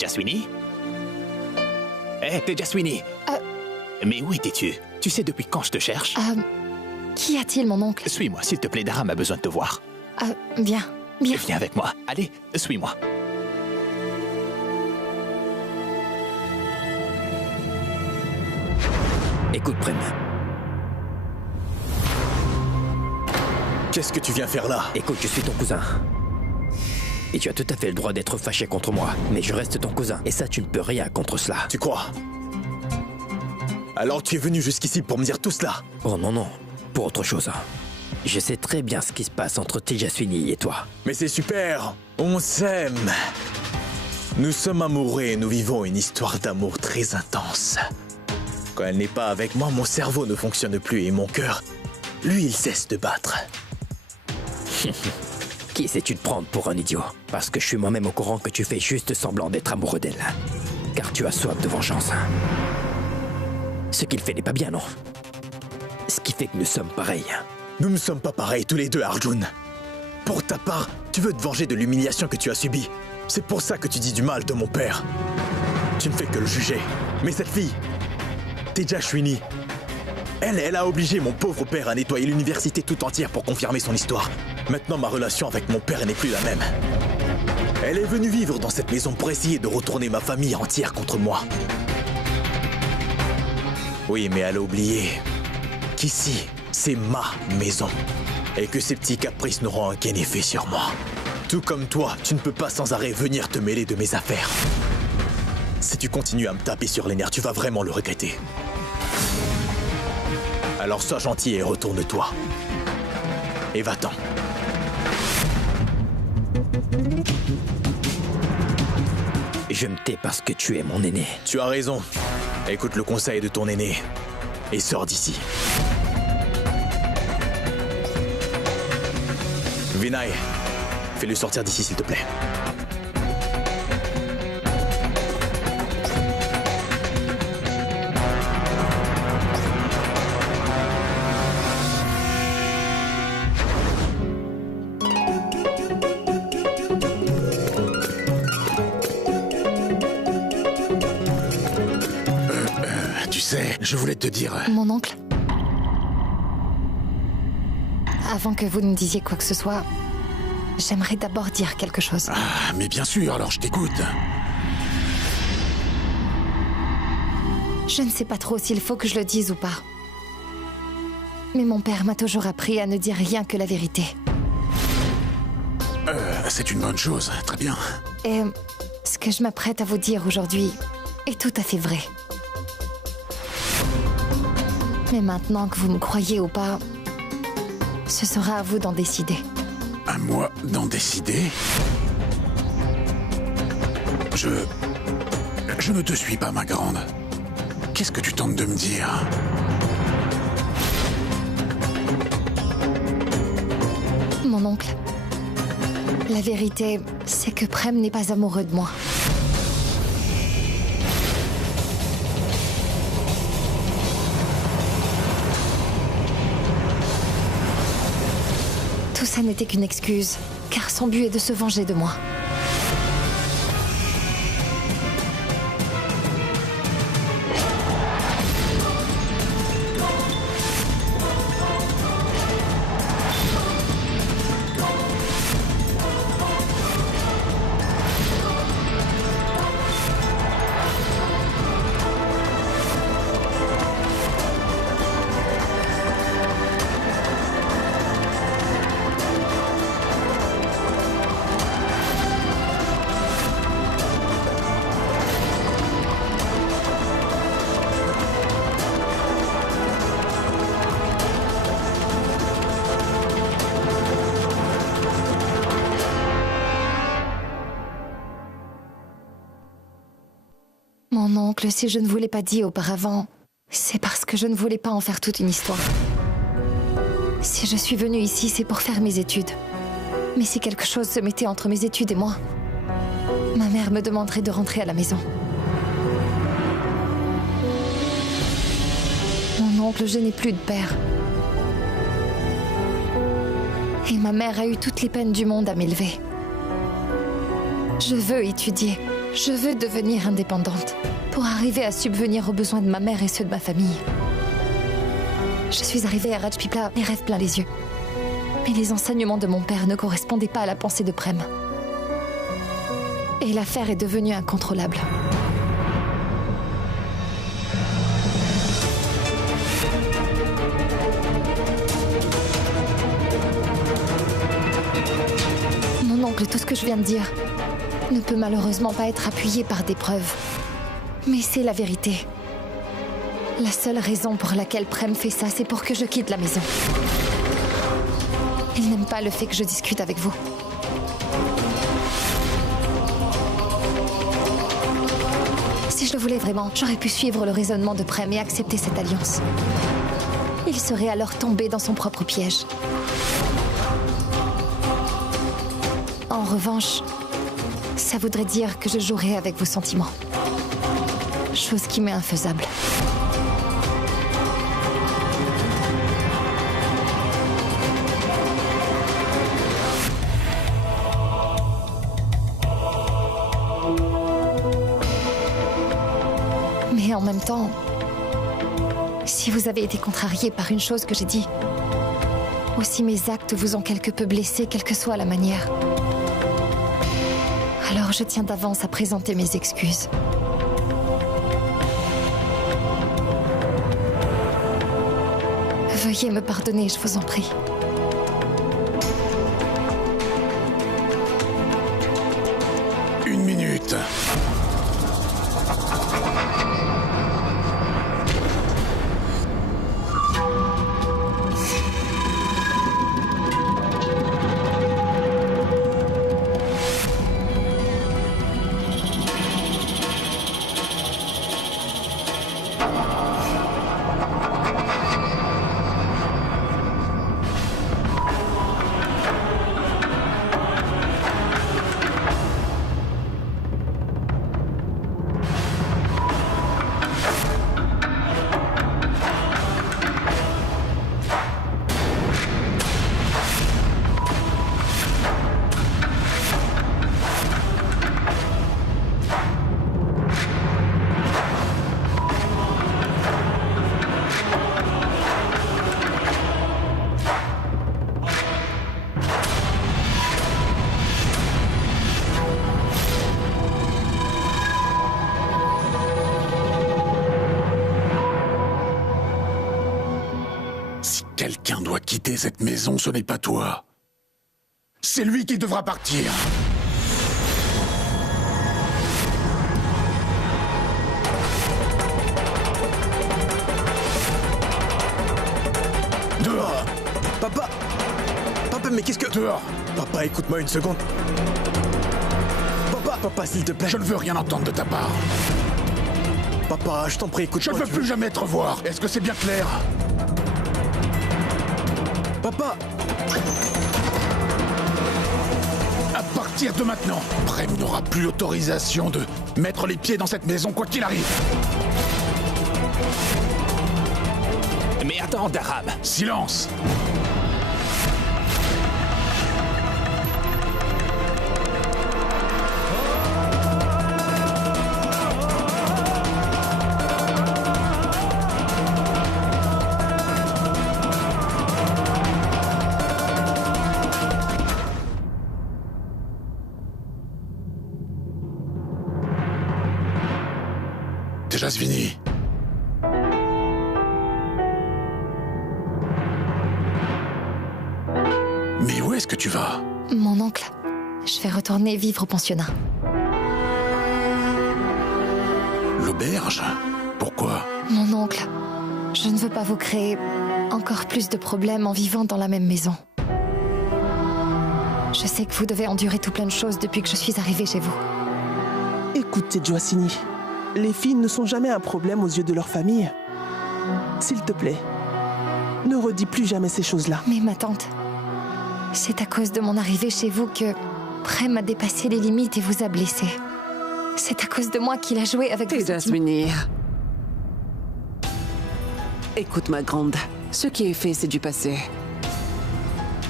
Tejaswini? Tejaswini! Mais où étais-tu? Tu sais depuis quand je te cherche? Qu'y a-t-il, mon oncle? Suis-moi, s'il te plaît, Dharam a besoin de te voir. Viens. Viens avec moi. Allez, suis-moi. Écoute, Prem. Qu'est-ce que tu viens faire là? Écoute, je suis ton cousin. Et tu as tout à fait le droit d'être fâché contre moi. Mais je reste ton cousin. Et ça, tu ne peux rien contre cela. Tu crois? Alors tu es venu jusqu'ici pour me dire tout cela? Oh non, non. Pour autre chose. Je sais très bien ce qui se passe entre Tejaswini et toi. Mais c'est super! On s'aime! Nous sommes amoureux et nous vivons une histoire d'amour très intense. Quand elle n'est pas avec moi, mon cerveau ne fonctionne plus et mon cœur, lui, il cesse de battre. Qui sais-tu te prendre pour un idiot? Parce que je suis moi-même au courant que tu fais juste semblant d'être amoureux d'elle. Car tu as soif de vengeance. Ce qu'il fait n'est pas bien, non? Ce qui fait que nous sommes pareils. Nous ne sommes pas pareils tous les deux, Arjun. Pour ta part, tu veux te venger de l'humiliation que tu as subie. C'est pour ça que tu dis du mal de mon père. Tu ne fais que le juger. Mais cette fille, Tejaswini, elle a obligé mon pauvre père à nettoyer l'université tout entière pour confirmer son histoire. Maintenant, ma relation avec mon père n'est plus la même. Elle est venue vivre dans cette maison pour essayer de retourner ma famille entière contre moi. Oui, mais elle a oublié qu'ici, c'est ma maison. Et que ces petits caprices n'auront aucun effet sur moi. Tout comme toi, tu ne peux pas sans arrêt venir te mêler de mes affaires. Si tu continues à me taper sur les nerfs, tu vas vraiment le regretter. Alors sois gentil et retourne-toi. Et va-t'en. Je me tais parce que tu es mon aîné. Tu as raison. Écoute le conseil de ton aîné. Et sors d'ici. Vinay, fais-le sortir d'ici s'il te plaît. Je voulais te dire... Mon oncle? Avant que vous ne disiez quoi que ce soit, j'aimerais d'abord dire quelque chose. Ah, mais bien sûr, alors je t'écoute. Je ne sais pas trop s'il faut que je le dise ou pas. Mais mon père m'a toujours appris à ne dire rien que la vérité. C'est une bonne chose, très bien. Et ce que je m'apprête à vous dire aujourd'hui est tout à fait vrai. Mais maintenant que vous me croyez ou pas, ce sera à vous d'en décider. À moi d'en décider? Je ne te suis pas, ma grande. Qu'est-ce que tu tentes de me dire? Mon oncle, la vérité, c'est que Prem n'est pas amoureux de moi. Tout ça n'était qu'une excuse, car son but est de se venger de moi. Mon oncle, si je ne vous l'ai pas dit auparavant, c'est parce que je ne voulais pas en faire toute une histoire. Si je suis venue ici, c'est pour faire mes études. Mais si quelque chose se mettait entre mes études et moi, ma mère me demanderait de rentrer à la maison. Mon oncle, je n'ai plus de père. Et ma mère a eu toutes les peines du monde à m'élever. Je veux étudier. Je veux devenir indépendante pour arriver à subvenir aux besoins de ma mère et ceux de ma famille. Je suis arrivée à Rajpipla, les rêves plein les yeux. Mais les enseignements de mon père ne correspondaient pas à la pensée de Prem. Et l'affaire est devenue incontrôlable. Mon oncle, tout ce que je viens de dire ne peut malheureusement pas être appuyé par des preuves. Mais c'est la vérité. La seule raison pour laquelle Prem fait ça, c'est pour que je quitte la maison. Il n'aime pas le fait que je discute avec vous. Si je le voulais vraiment, j'aurais pu suivre le raisonnement de Prem et accepter cette alliance. Il serait alors tombé dans son propre piège. En revanche, ça voudrait dire que je jouerais avec vos sentiments. Chose qui m'est infaisable. Mais en même temps, si vous avez été contrarié par une chose que j'ai dit, aussi mes actes vous ont quelque peu blessé, quelle que soit la manière. Alors je tiens d'avance à présenter mes excuses. Veuillez me pardonner, je vous en prie. Une minute. Quelqu'un doit quitter cette maison, ce n'est pas toi. C'est lui qui devra partir. Dehors. Papa! Papa, mais qu'est-ce que... Dehors. Papa, écoute-moi une seconde. Papa, s'il te plaît. Je ne veux rien entendre de ta part. Papa, je t'en prie, Je écoute-moi. ne veux plus jamais te revoir. Est-ce que c'est bien clair? Papa! À partir de maintenant, Prem n'aura plus l'autorisation de mettre les pieds dans cette maison, quoi qu'il arrive. Mais attends, Dharam. Silence! Jasvini. Mais où est-ce que tu vas? Mon oncle, je vais retourner vivre au pensionnat. L'auberge? Pourquoi? Mon oncle, je ne veux pas vous créer encore plus de problèmes en vivant dans la même maison. Je sais que vous devez endurer tout plein de choses depuis que je suis arrivée chez vous. Écoute, Tejaswini, les filles ne sont jamais un problème aux yeux de leur famille. S'il te plaît, ne redis plus jamais ces choses-là. Mais ma tante, c'est à cause de mon arrivée chez vous que Prem a dépassé les limites et vous a blessé. C'est à cause de moi qu'il a joué avec vos sentiments. Tejaswini. Écoute, ma grande, ce qui est fait, c'est du passé.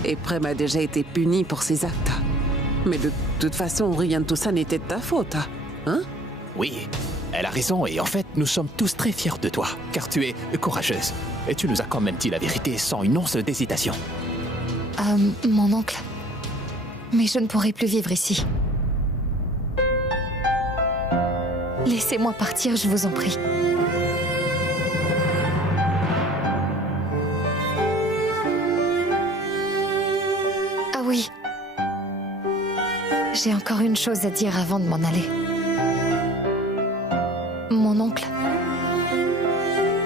Et Prem a déjà été puni pour ses actes. Mais de toute façon, rien de tout ça n'était de ta faute. Hein? Oui, elle a raison et en fait, nous sommes tous très fiers de toi, car tu es courageuse. Et tu nous as quand même dit la vérité sans une once d'hésitation. Mon oncle. Mais je ne pourrai plus vivre ici. Laissez-moi partir, je vous en prie. Ah oui. J'ai encore une chose à dire avant de m'en aller. Mon oncle.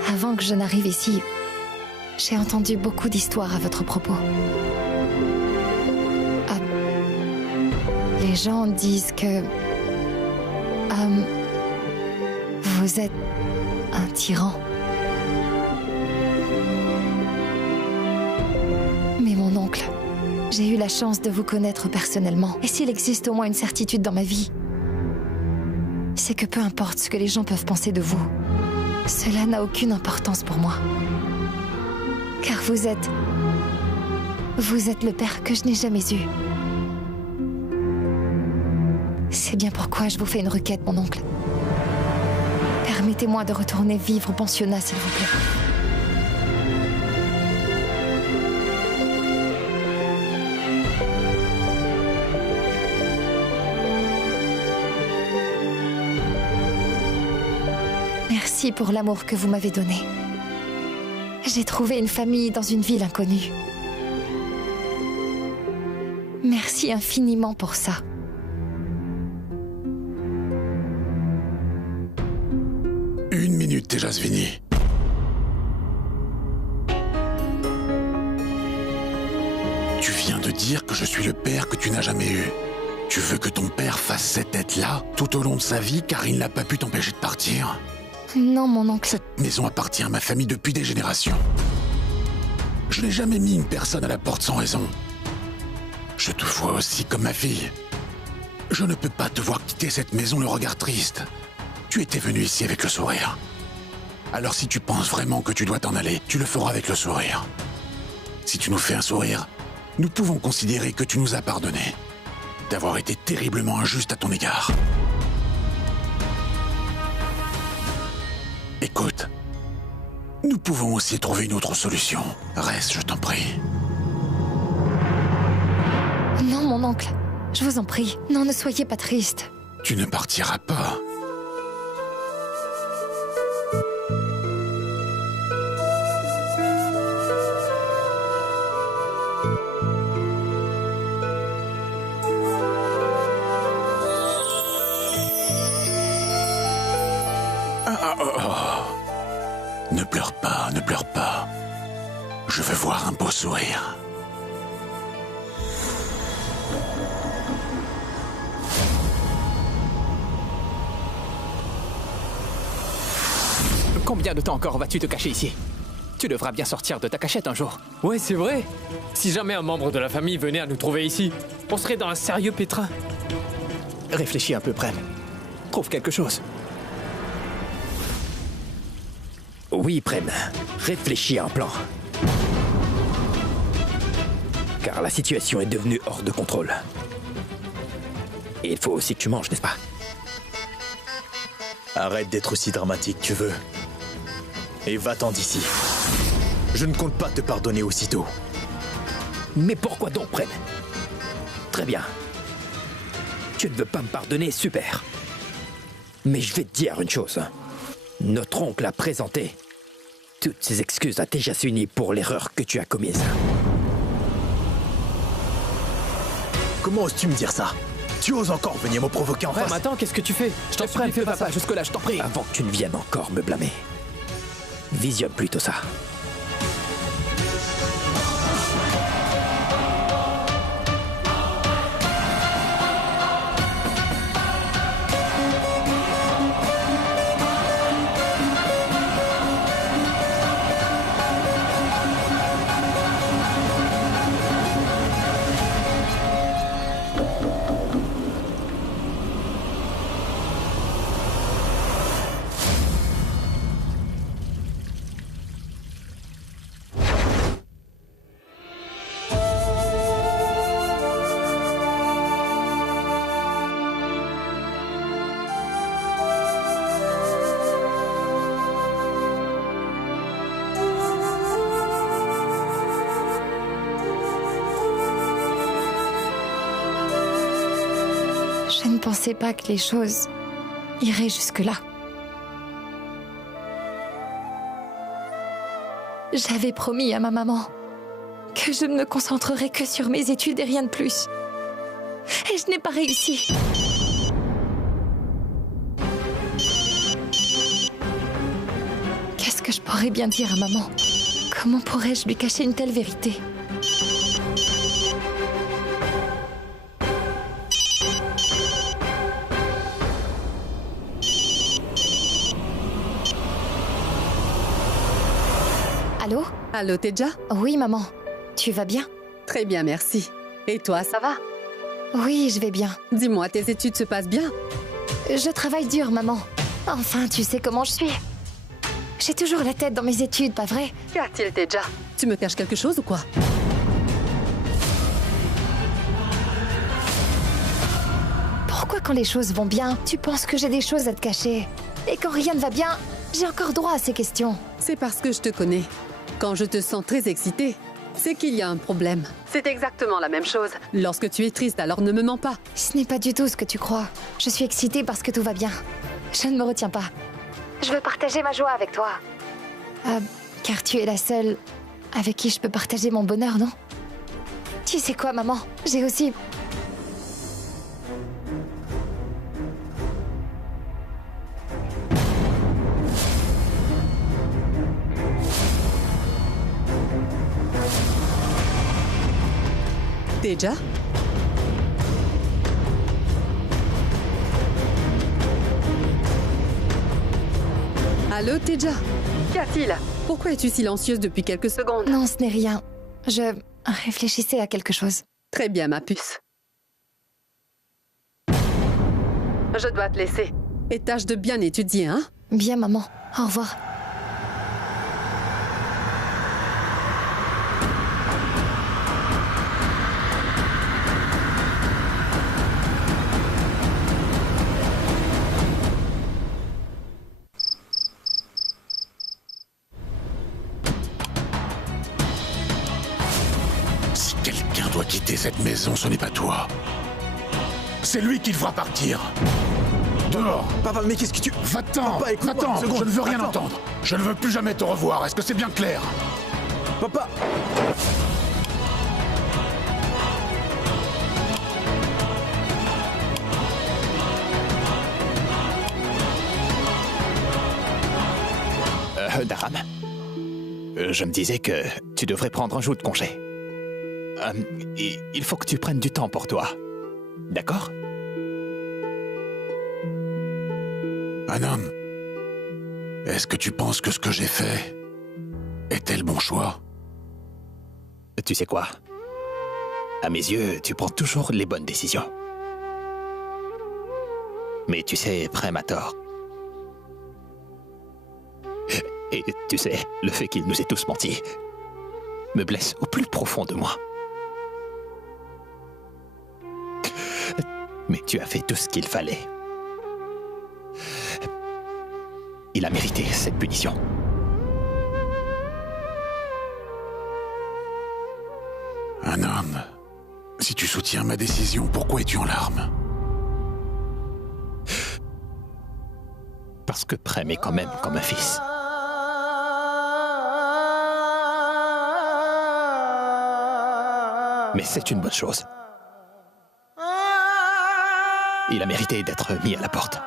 Avant que je n'arrive ici, j'ai entendu beaucoup d'histoires à votre propos. Les gens disent que... vous êtes un tyran. Mais mon oncle, j'ai eu la chance de vous connaître personnellement. Et s'il existe au moins une certitude dans ma vie, c'est que peu importe ce que les gens peuvent penser de vous, cela n'a aucune importance pour moi. Car vous êtes le père que je n'ai jamais eu. C'est bien pourquoi je vous fais une requête, mon oncle. Permettez-moi de retourner vivre au pensionnat, s'il vous plaît. Merci pour l'amour que vous m'avez donné. J'ai trouvé une famille dans une ville inconnue. Merci infiniment pour ça. Une minute, Tejasvini. Tu viens de dire que je suis le père que tu n'as jamais eu. Tu veux que ton père fasse cette tête-là tout au long de sa vie car il n'a pas pu t'empêcher de partir? Non, mon oncle. Cette maison appartient à ma famille depuis des générations. Je n'ai jamais mis une personne à la porte sans raison. Je te vois aussi comme ma fille. Je ne peux pas te voir quitter cette maison le regard triste. Tu étais venu ici avec le sourire. Alors si tu penses vraiment que tu dois t'en aller, tu le feras avec le sourire. Si tu nous fais un sourire, nous pouvons considérer que tu nous as pardonné d'avoir été terriblement injuste à ton égard. Écoute, nous pouvons aussi trouver une autre solution. Reste, je t'en prie. Non, mon oncle. Je vous en prie. Non, ne soyez pas triste. Tu ne partiras pas. Ne pleure pas, ne pleure pas. Je veux voir un beau sourire. Combien de temps encore vas-tu te cacher ici? Tu devras bien sortir de ta cachette un jour. Ouais, c'est vrai. Si jamais un membre de la famille venait à nous trouver ici, on serait dans un sérieux pétrin. Réfléchis un peu, Prem. Trouve quelque chose. Oui, Prem. Réfléchis à un plan. Car la situation est devenue hors de contrôle. Et il faut aussi que tu manges, n'est-ce pas? Arrête d'être aussi dramatique, tu veux. Et va-t'en d'ici. Je ne compte pas te pardonner aussitôt. Mais pourquoi donc, Prem? Très bien. Tu ne veux pas me pardonner, super. Mais je vais te dire une chose. Notre oncle a présenté toutes ses excuses à Tejasvini pour l'erreur que tu as commise. Comment oses-tu me dire ça? Tu oses encore venir me provoquer en Prem, face? attends, qu'est-ce que tu fais? Je t'en Prem, supplie, fais fais pas ça. pas jusque-là, je t'en prie. Avant que tu ne viennes encore me blâmer. Visionne plutôt ça. pensais pas que les choses iraient jusque-là. J'avais promis à ma maman que je ne me concentrerais que sur mes études et rien de plus. Et je n'ai pas réussi. Qu'est-ce que je pourrais bien dire à maman? Comment pourrais-je lui cacher une telle vérité? Allô? Allô, Teja? Oui, maman. Tu vas bien? Très bien, merci. Et toi, ça va? Oui, je vais bien. Dis-moi, tes études se passent bien? Je travaille dur, maman. Enfin, tu sais comment je suis. J'ai toujours la tête dans mes études, pas vrai? Qu'y a-t-il, Teja? Tu me caches quelque chose ou quoi? Pourquoi quand les choses vont bien, tu penses que j'ai des choses à te cacher? Et quand rien ne va bien, j'ai encore droit à ces questions. C'est parce que je te connais. Quand je te sens très excitée, c'est qu'il y a un problème. C'est exactement la même chose. Lorsque tu es triste, alors ne me mens pas. Ce n'est pas du tout ce que tu crois. Je suis excitée parce que tout va bien. Je ne me retiens pas. Je veux partager ma joie avec toi. Car tu es la seule avec qui je peux partager mon bonheur, non? Tu sais quoi, maman? J'ai aussi... Teja? Allô, Teja? Qu'y a-t-il? Pourquoi es-tu silencieuse depuis quelques secondes? Non, ce n'est rien. Je réfléchissais à quelque chose. Très bien, ma puce. Je dois te laisser. Et tâche de bien étudier, hein? Bien, maman. Au revoir. Si quelqu'un doit quitter cette maison, ce n'est pas toi. C'est lui qui devra partir. Dehors. Papa, mais qu'est-ce que tu... Va-t'en. Papa, écoute-moi Va-t'en. une seconde. Je ne veux rien Attends. entendre. Je ne veux plus jamais te revoir. Est-ce que c'est bien clair? Papa. Dharam, je me disais que tu devrais prendre un jour de congé. Il faut que tu prennes du temps pour toi. D'accord? Anon, est-ce que tu penses que ce que j'ai fait était le bon choix? Tu sais quoi? À mes yeux, tu prends toujours les bonnes décisions. Mais tu sais, Prem a tort. Et tu sais, le fait qu'il nous ait tous menti me blesse au plus profond de moi. Mais tu as fait tout ce qu'il fallait. Il a mérité cette punition. Anon, si tu soutiens ma décision, pourquoi es-tu en larmes? Parce que Prem est quand même comme un fils. Mais c'est une bonne chose. Il a mérité d'être mis à la porte.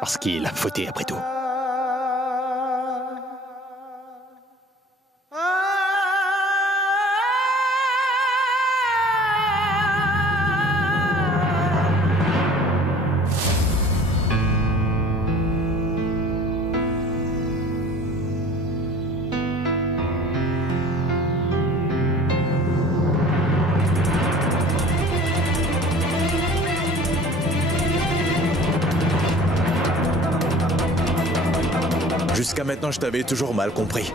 Parce qu'il a fauté après tout. Jusqu'à maintenant, je t'avais toujours mal compris.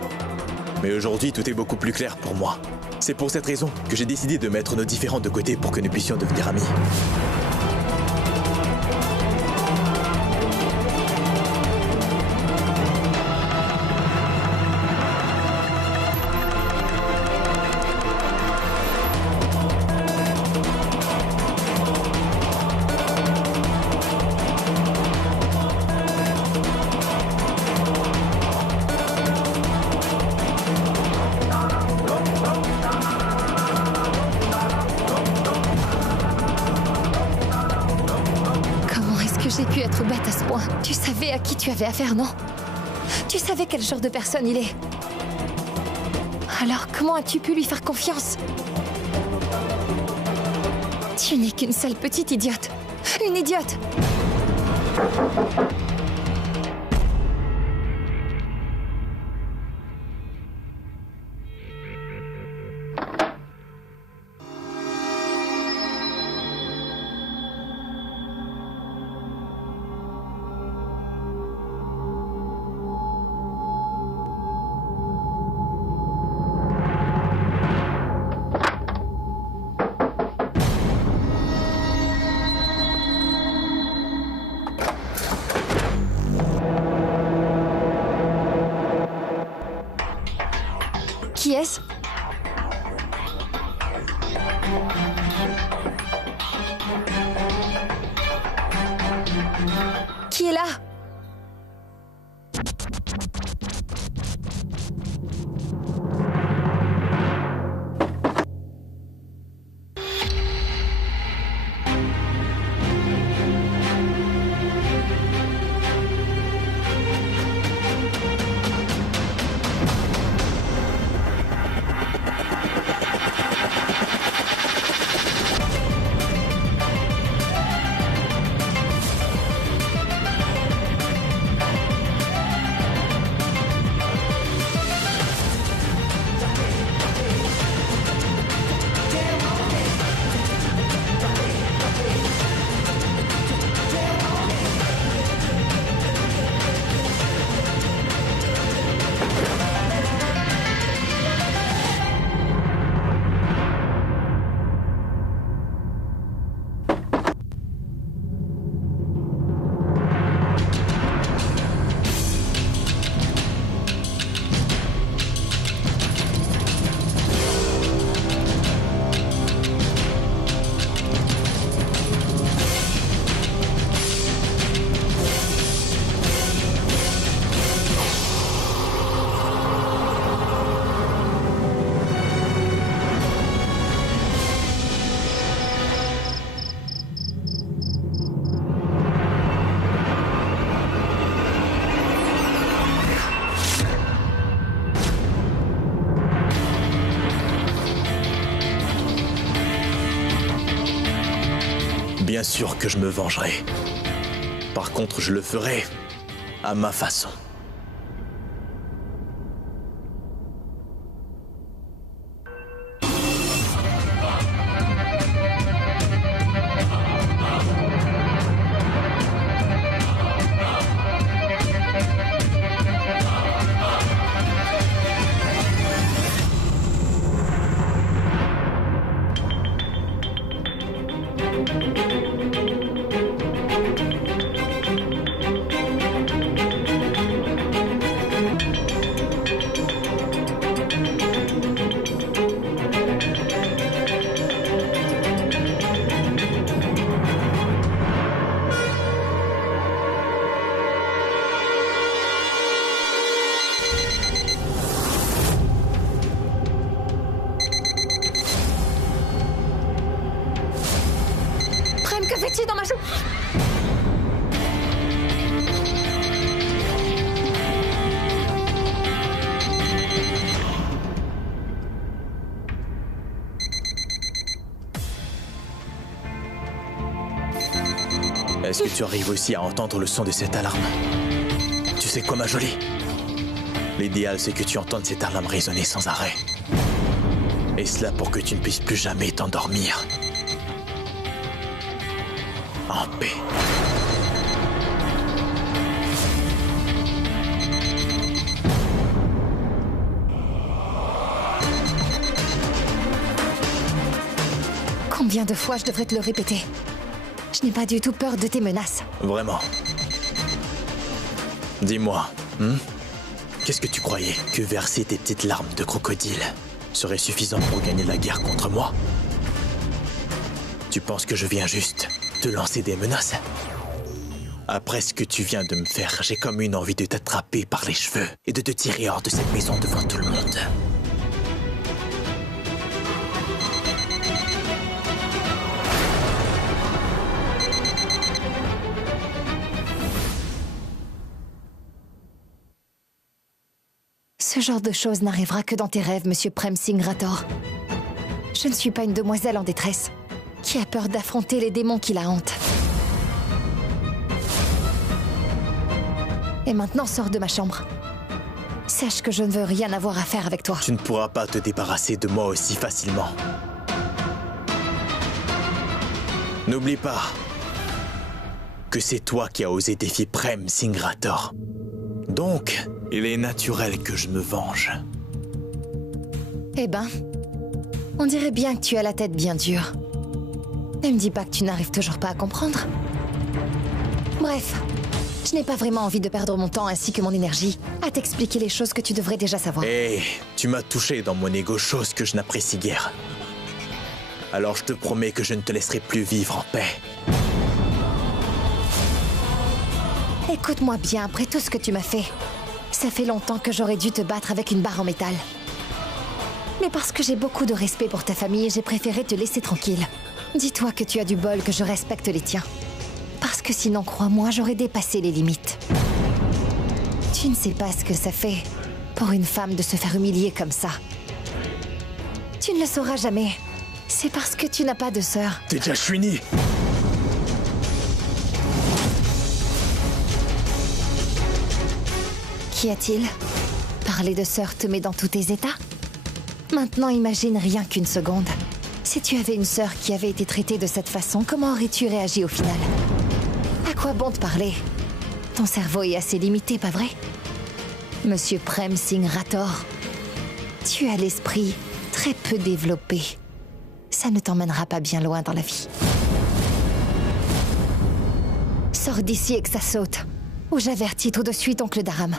Mais aujourd'hui, tout est beaucoup plus clair pour moi. C'est pour cette raison que j'ai décidé de mettre nos différends de côté pour que nous puissions devenir amis. Tu savais à qui tu avais affaire, non? Tu savais quel genre de personne il est. Alors comment as-tu pu lui faire confiance? Tu n'es qu'une seule petite idiote. Une idiote! Qui est-ce? Qui est là? Bien sûr que je me vengerai. Par contre, je le ferai à ma façon. Que fais-tu dans ma joue? Est-ce que tu arrives aussi à entendre le son de cette alarme? Tu sais quoi, ma jolie? L'idéal, c'est que tu entendes cette alarme résonner sans arrêt. Et cela pour que tu ne puisses plus jamais t'endormir en paix. Combien de fois je devrais te le répéter? Je n'ai pas du tout peur de tes menaces. Vraiment? Dis-moi, qu'est-ce que tu croyais? Que verser tes petites larmes de crocodile serait suffisant pour gagner la guerre contre moi? Tu penses que je viens juste te lancer des menaces? Après ce que tu viens de me faire, j'ai comme une envie de t'attraper par les cheveux et de te tirer hors de cette maison devant tout le monde. Ce genre de choses n'arrivera que dans tes rêves, monsieur Prem Singh Rathore. Je ne suis pas une demoiselle en détresse, qui a peur d'affronter les démons qui la hantent. Et maintenant, sors de ma chambre. Sache que je ne veux rien avoir à faire avec toi. Tu ne pourras pas te débarrasser de moi aussi facilement. N'oublie pas que c'est toi qui as osé défier Prem Singh Rathore. Donc, il est naturel que je me venge. Eh ben, on dirait bien que tu as la tête bien dure. Ne me dis pas que tu n'arrives toujours pas à comprendre. Bref, je n'ai pas vraiment envie de perdre mon temps ainsi que mon énergie à t'expliquer les choses que tu devrais déjà savoir. Hé, tu m'as touché dans mon ego, chose que je n'apprécie guère. Alors je te promets que je ne te laisserai plus vivre en paix. Écoute-moi bien, après tout ce que tu m'as fait. Ça fait longtemps que j'aurais dû te battre avec une barre en métal. Mais parce que j'ai beaucoup de respect pour ta famille, j'ai préféré te laisser tranquille. Dis-toi que tu as du bol que je respecte les tiens. Parce que sinon, crois-moi, j'aurais dépassé les limites. Tu ne sais pas ce que ça fait pour une femme de se faire humilier comme ça. Tu ne le sauras jamais. C'est parce que tu n'as pas de sœur. Tejaswini! Qu'y a-t-il? Parler de sœur te met dans tous tes états? Maintenant, imagine rien qu'une seconde. Si tu avais une sœur qui avait été traitée de cette façon, comment aurais-tu réagi au final? À quoi bon te parler? Ton cerveau est assez limité, pas vrai? Monsieur Prem Singh Rathore, tu as l'esprit très peu développé. Ça ne t'emmènera pas bien loin dans la vie. Sors d'ici et que ça saute, ou j'avertis tout de suite oncle Dharam.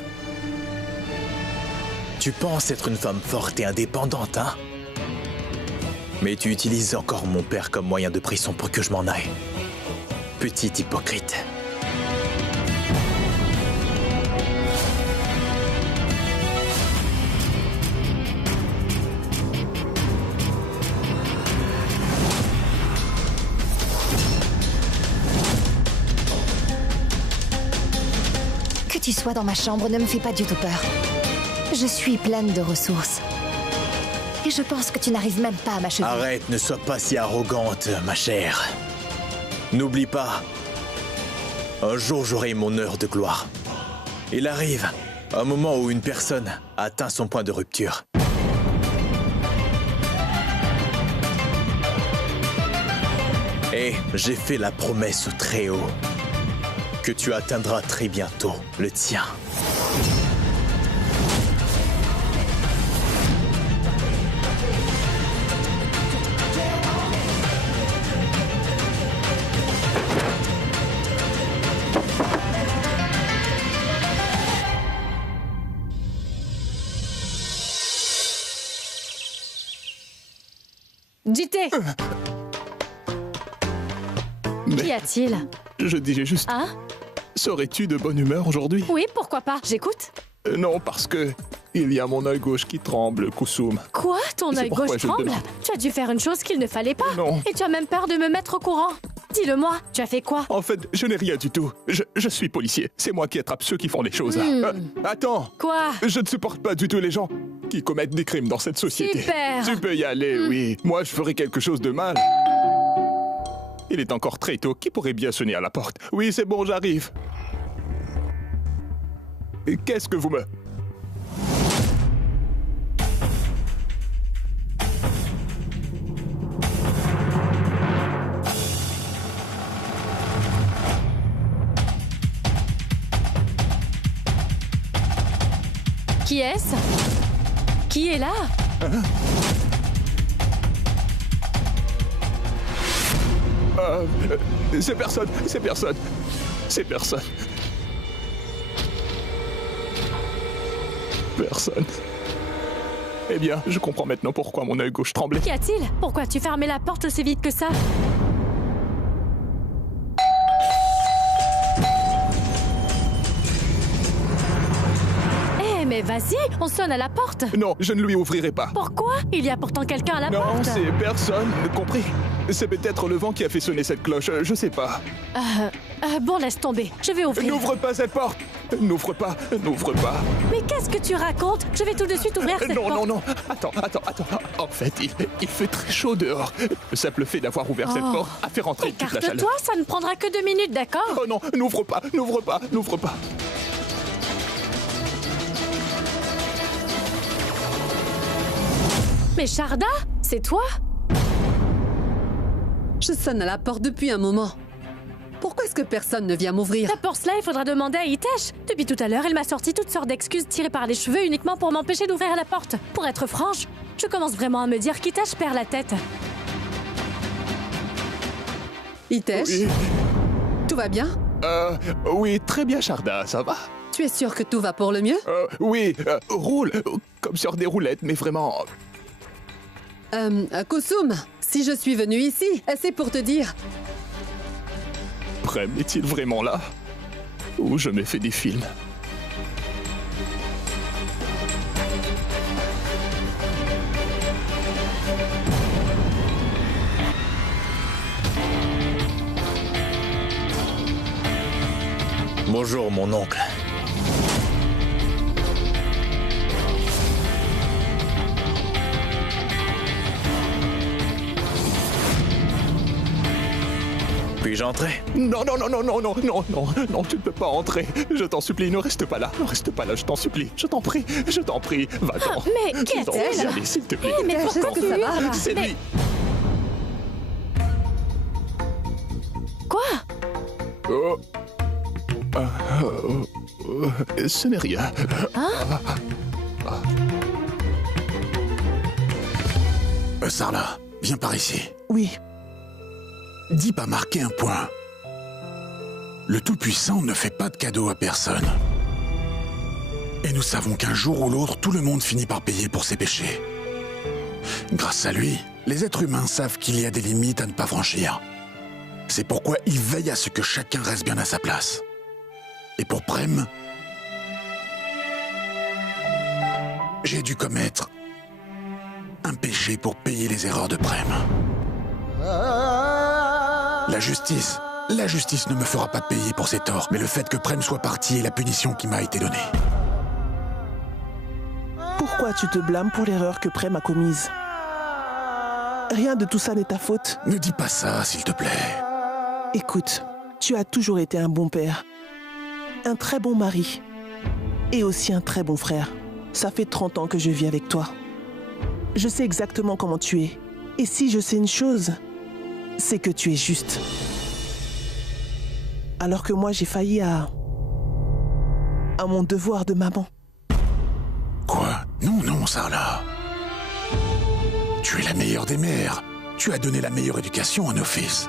Tu penses être une femme forte et indépendante, hein? Mais tu utilises encore mon père comme moyen de pression pour que je m'en aille. Petite hypocrite. Que tu sois dans ma chambre ne me fait pas du tout peur. Je suis pleine de ressources. Et je pense que tu n'arrives même pas à m'achever. Arrête, ne sois pas si arrogante, ma chère. N'oublie pas, un jour j'aurai mon heure de gloire. Il arrive un moment où une personne atteint son point de rupture. Et j'ai fait la promesse au Très-Haut que tu atteindras très bientôt le tien. JT! Qu'y a-t-il? Je disais juste... Hein? Serais-tu de bonne humeur aujourd'hui? Oui, pourquoi pas? J'écoute. Non, parce que... il y a mon œil gauche qui tremble, Kusum. Quoi? Ton C'est œil pourquoi gauche je te tremble? demande. Tu as dû faire une chose qu'il ne fallait pas. Non. Et tu as même peur de me mettre au courant. Dis-le-moi, tu as fait quoi? En fait, je n'ai rien du tout. Je suis policier. C'est moi qui attrape ceux qui font des choses. Attends! Quoi? Je ne supporte pas du tout les gens qui commettent des crimes dans cette société. Super! Tu peux y aller, oui. Moi, je ferai quelque chose de mal. Il est encore très tôt. Qui pourrait bien sonner à la porte? Oui, c'est bon, j'arrive. Qu'est-ce que vous me... Qui est-ce? Qui est là? C'est personne, c'est personne. C'est personne. Personne. Eh bien, je comprends maintenant pourquoi mon œil gauche tremblait. Qu'y a-t-il? Pourquoi as-tu fermé la porte aussi vite que ça? Eh, mais vas-y, on sonne à la porte. Non, je ne lui ouvrirai pas. Pourquoi? Il y a pourtant quelqu'un à la Non, porte. c'est personne, compris. C'est peut-être le vent qui a fait sonner cette cloche, je sais pas. Bon, laisse tomber. Je vais ouvrir. N'ouvre pas cette porte! N'ouvre pas, n'ouvre pas. Mais qu'est-ce que tu racontes? Je vais tout de suite ouvrir cette porte. Non. Attends. En fait, il fait très chaud dehors. Le simple fait d'avoir ouvert cette porte a fait rentrer toute la chaleur. Écarte-toi, ça ne prendra que 2 minutes, d'accord? Oh non, n'ouvre pas. Mais Sharda, c'est toi? Je sonne à la porte depuis un moment. Pourquoi est-ce que personne ne vient m'ouvrir? Pour cela, il faudra demander à Hitesh. Depuis tout à l'heure, elle m'a sorti toutes sortes d'excuses tirées par les cheveux uniquement pour m'empêcher d'ouvrir la porte. Pour être franche, je commence vraiment à me dire qu'Hitesh perd la tête. Hitesh, Oui. tout va bien? Oui, très bien, Sharda, ça va? Tu es sûr que tout va pour le mieux? Oui, roule, comme sur des roulettes, mais vraiment... Kusum, si je suis venue ici, c'est pour te dire... Prem est-il vraiment là? Ou je me fais des films? Bonjour, mon oncle. Puis-je entrer? Non, tu ne peux pas entrer. Je t'en supplie, ne reste pas là, je t'en supplie. Je t'en prie, va-t'en. Mais qui Je t'en prie, est-elle? allez, s'il te plaît. Mais pourquoi que ça va? C'est Mais- lui. Quoi? Ce n'est rien. Sarla, viens par ici. Oui, Dis pas marquer un point. Le Tout-Puissant ne fait pas de cadeaux à personne. Et nous savons qu'un jour ou l'autre, tout le monde finit par payer pour ses péchés. Grâce à lui, les êtres humains savent qu'il y a des limites à ne pas franchir. C'est pourquoi il veille à ce que chacun reste bien à sa place. Et pour Prem, j'ai dû commettre un péché pour payer les erreurs de Prem. La justice ne me fera pas payer pour ses torts, mais le fait que Prem soit parti est la punition qui m'a été donnée. pourquoi tu te blâmes pour l'erreur que Prem a commise? Rien de tout ça n'est ta faute. Ne dis pas ça, s'il te plaît. Écoute, tu as toujours été un bon père, un très bon mari et aussi un très bon frère. Ça fait 30 ans que je vis avec toi. Je sais exactement comment tu es. Et si je sais une chose, c'est que tu es juste. Alors que moi, j'ai failli à mon devoir de maman. Quoi? Non, Sarla. Tu es la meilleure des mères. Tu as donné la meilleure éducation à nos fils.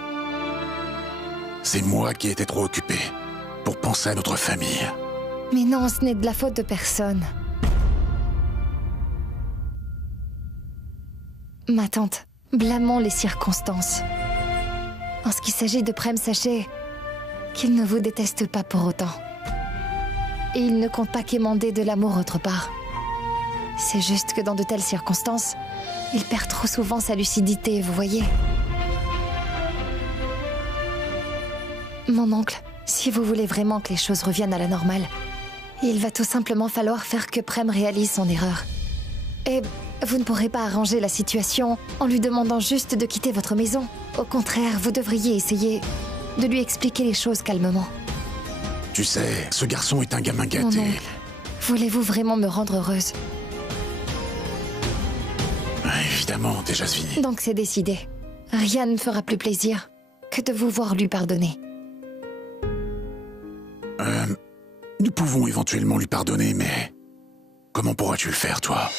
C'est moi qui étais trop occupé pour penser à notre famille. Mais non, ce n'est de la faute de personne. Ma tante, blâmons les circonstances. En ce qui s'agit de Prem, sachez qu'il ne vous déteste pas pour autant. Et il ne compte pas qu'émander de l'amour autre part. C'est juste que dans de telles circonstances, il perd trop souvent sa lucidité, vous voyez. Mon oncle, si vous voulez vraiment que les choses reviennent à la normale, il va tout simplement falloir faire que Prem réalise son erreur. Et vous ne pourrez pas arranger la situation en lui demandant juste de quitter votre maison. Au contraire, vous devriez essayer de lui expliquer les choses calmement. Tu sais, ce garçon est un gamin Mon gâté. oncle, voulez-vous vraiment me rendre heureuse? Évidemment, déjà fini. Donc c'est décidé. Rien ne me fera plus plaisir que de vous voir lui pardonner. Nous pouvons éventuellement lui pardonner, mais comment pourras-tu le faire, toi?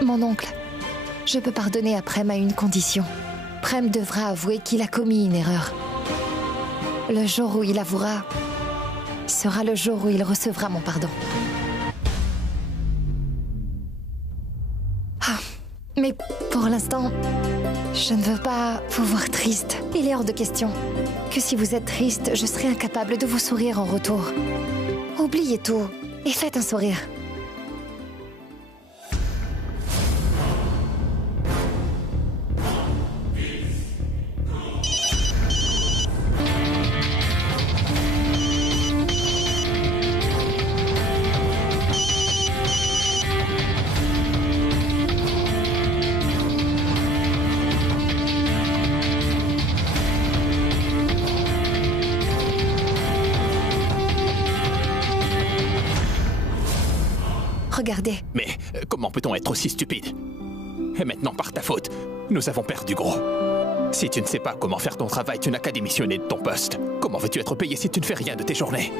Mon oncle, je peux pardonner à Prem à une condition. Prem devra avouer qu'il a commis une erreur. Le jour où il avouera sera le jour où il recevra mon pardon. Mais pour l'instant, je ne veux pas vous voir triste. Il est hors de question que si vous êtes triste, je serai incapable de vous sourire en retour. Oubliez tout et faites un sourire. Regardez. Mais comment peut-on être aussi stupide? Et maintenant, par ta faute, nous avons perdu gros. Si tu ne sais pas comment faire ton travail, tu n'as qu'à démissionner de ton poste. Comment veux-tu être payé si tu ne fais rien de tes journées?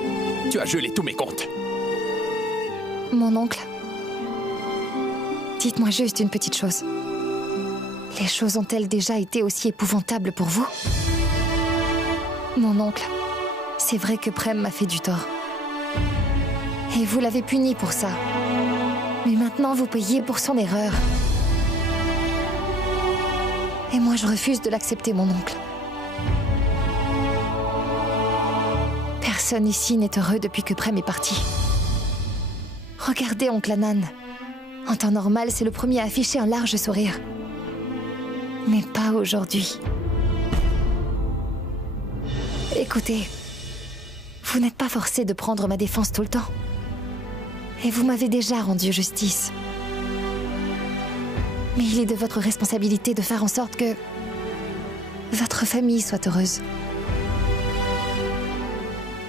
Tu as gelé tous mes comptes. Mon oncle, dites-moi juste une petite chose. Les choses ont-elles déjà été aussi épouvantables pour vous? Mon oncle, c'est vrai que Prem m'a fait du tort. Et vous l'avez puni pour ça. Mais maintenant, vous payez pour son erreur. Et moi, je refuse de l'accepter, mon oncle. Personne ici n'est heureux depuis que Prem est parti. Regardez oncle Anan. En temps normal, c'est le premier à afficher un large sourire. Mais pas aujourd'hui. Écoutez, vous n'êtes pas forcé de prendre ma défense tout le temps. Et vous m'avez déjà rendu justice. Mais il est de votre responsabilité de faire en sorte que votre famille soit heureuse.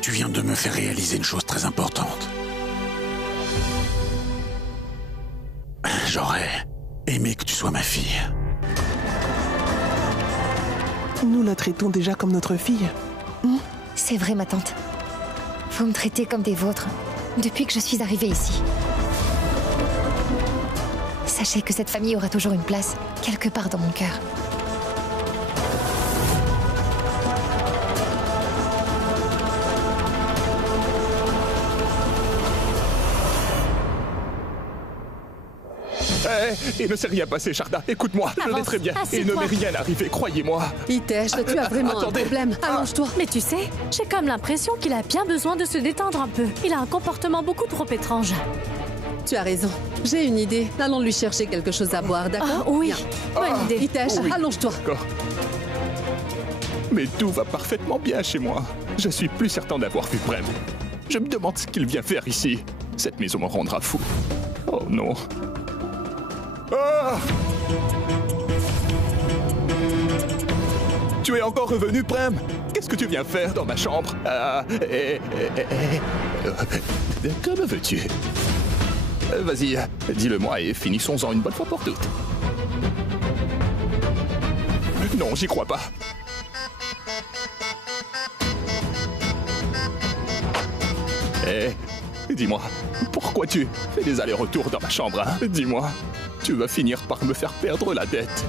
Tu viens de me faire réaliser une chose très importante. J'aurais aimé que tu sois ma fille. Nous la traitons déjà comme notre fille. C'est vrai, ma tante. Vous me traitez comme des vôtres depuis que je suis arrivée ici. Sachez que cette famille aura toujours une place, quelque part dans mon cœur. Il ne s'est rien passé, Sharda. Écoute-moi, je l'ai très bien. Il ne m'est rien arrivé, croyez-moi. Hitesh, tu as vraiment Attendez. un problème. Allonge-toi. Mais tu sais, j'ai comme l'impression qu'il a bien besoin de se détendre un peu. Il a un comportement beaucoup trop étrange. Tu as raison. J'ai une idée. Allons lui chercher quelque chose à boire, d'accord? Ah oui, Viens. bonne idée. Hitesh, Oui. allonge-toi. D'accord. Mais tout va parfaitement bien chez moi. Je suis plus certain d'avoir vu Prem. Je me demande ce qu'il vient faire ici. Cette maison me rendra fou. Oh non. Ah! Tu es encore revenu, Prem? Qu'est-ce que tu viens faire dans ma chambre? Que me veux-tu? Vas-y, dis-le-moi et finissons-en une bonne fois pour toutes. Non, j'y crois pas. Dis-moi, pourquoi tu fais des allers-retours dans ma chambre, hein? Dis-moi, tu vas finir par me faire perdre la dette.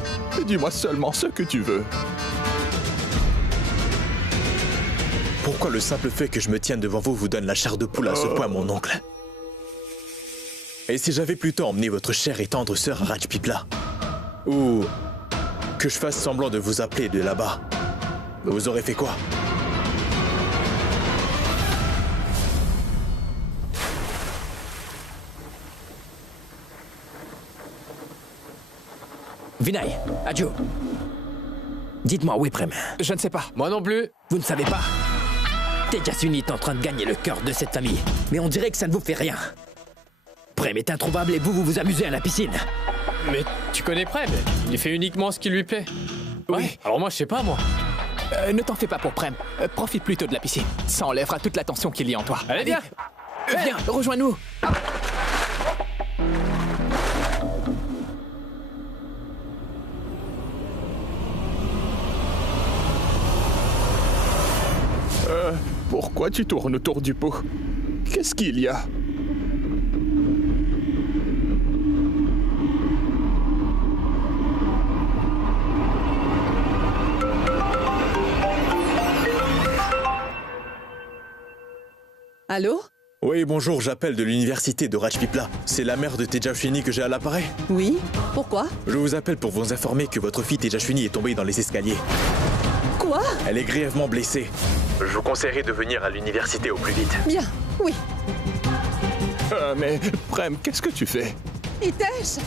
Dis-moi seulement ce que tu veux. Pourquoi le simple fait que je me tienne devant vous donne la chair de poule à ce point, mon oncle? Et si j'avais plutôt emmené votre chère et tendre sœur à Rajpipla? Ou que je fasse semblant de vous appeler de là-bas? Vous aurez fait quoi? Vinay, Adjo. Dites-moi où est Prem. Je ne sais pas. Moi non plus. Vous ne savez pas? Tejaswini est en train de gagner le cœur de cette famille. Mais on dirait que ça ne vous fait rien. Prem est introuvable et vous vous amusez à la piscine. Mais tu connais Prem. Il fait uniquement ce qui lui plaît. Oui. Ouais. Alors moi, je sais pas, moi. Ne t'en fais pas pour Prem. Profite plutôt de la piscine. Ça enlèvera toute la tension qu'il y a en toi. Allez, viens. Viens, rejoins-nous. Pourquoi tu tournes autour du pot? Qu'est-ce qu'il y a? Allô? Oui, bonjour, j'appelle de l'université de Rajpipla. C'est la mère de Tejaswini que j'ai à l'appareil. Oui? Pourquoi? Je vous appelle pour vous informer que votre fille Tejaswini est tombée dans les escaliers. Quoi? Elle est grièvement blessée. Je vous conseillerais de venir à l'université au plus vite. Bien, oui. Mais Prem, qu'est-ce que tu fais? Hitesh!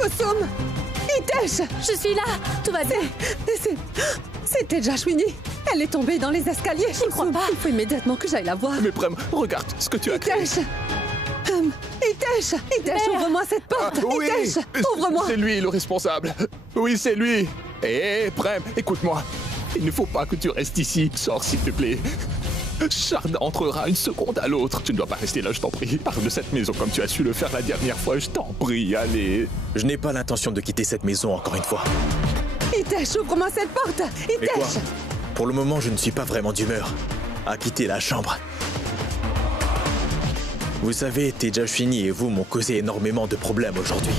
Osum! Hitesh! Je suis là. Tout va bien. C'est Tejaswini. Elle est tombée dans les escaliers. Je ne crois pas. Il faut immédiatement que j'aille la voir. Mais Prem, regarde ce que tu as créé. Hitesh! Hitesh! Hitesh, ouvre-moi cette porte! Oui, Hitesh! Ouvre-moi! c'est lui le responsable. Oui, c'est lui. Prem, écoute-moi. Il ne faut pas que tu restes ici. Sors, s'il te plaît. Chard entrera une seconde à l'autre. Tu ne dois pas rester là, je t'en prie. Pars de cette maison comme tu as su le faire la dernière fois, je t'en prie, allez. Je n'ai pas l'intention de quitter cette maison encore une fois. Hitesh, ouvre-moi cette porte! Mais quoi? Hitesh! Pour le moment, je ne suis pas vraiment d'humeur à quitter la chambre. Vous savez, Tejashwini et vous m'ont causé énormément de problèmes aujourd'hui.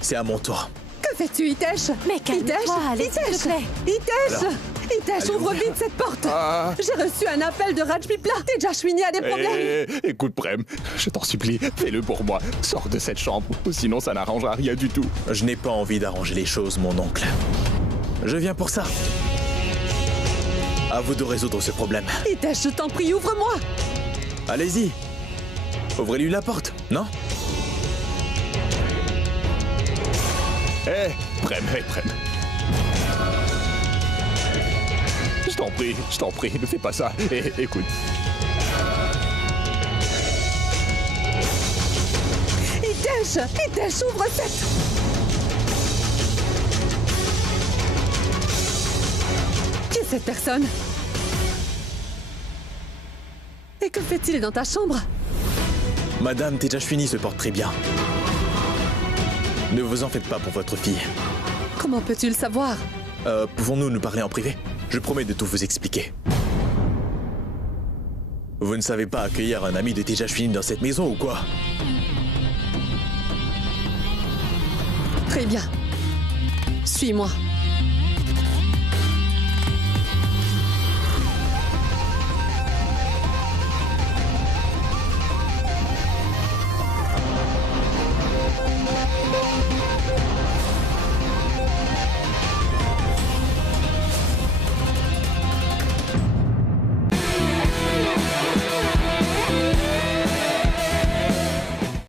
C'est à mon tour. Que fais-tu, Hitesh? Mais calme-toi, allez, s'il te plaît. Hitesh! Alors, Hitesh, allez, ouvre ouvrez. vite cette porte! Ah. J'ai reçu un appel de Rajpipla! Tejashwini a des problèmes! Écoute, Prem, je t'en supplie, fais-le pour moi. Sors de cette chambre, ou sinon ça n'arrangera rien du tout. Je n'ai pas envie d'arranger les choses, mon oncle. Je viens pour ça. À vous de résoudre ce problème. Hitesh, je t'en prie, ouvre-moi! Allez-y. Ouvrez-lui la porte, non? Prem. Je t'en prie, ne fais pas ça. Écoute. Hitesh, ouvre cette... Qui est cette personne? Et que fait-il dans ta chambre? Madame Tejashwini se porte très bien. Ne vous en faites pas pour votre fille. Comment peux-tu le savoir? Pouvons-nous nous parler en privé? Je promets de tout vous expliquer. Vous ne savez pas accueillir un ami de Tejashwini dans cette maison ou quoi? Très bien. Suis-moi.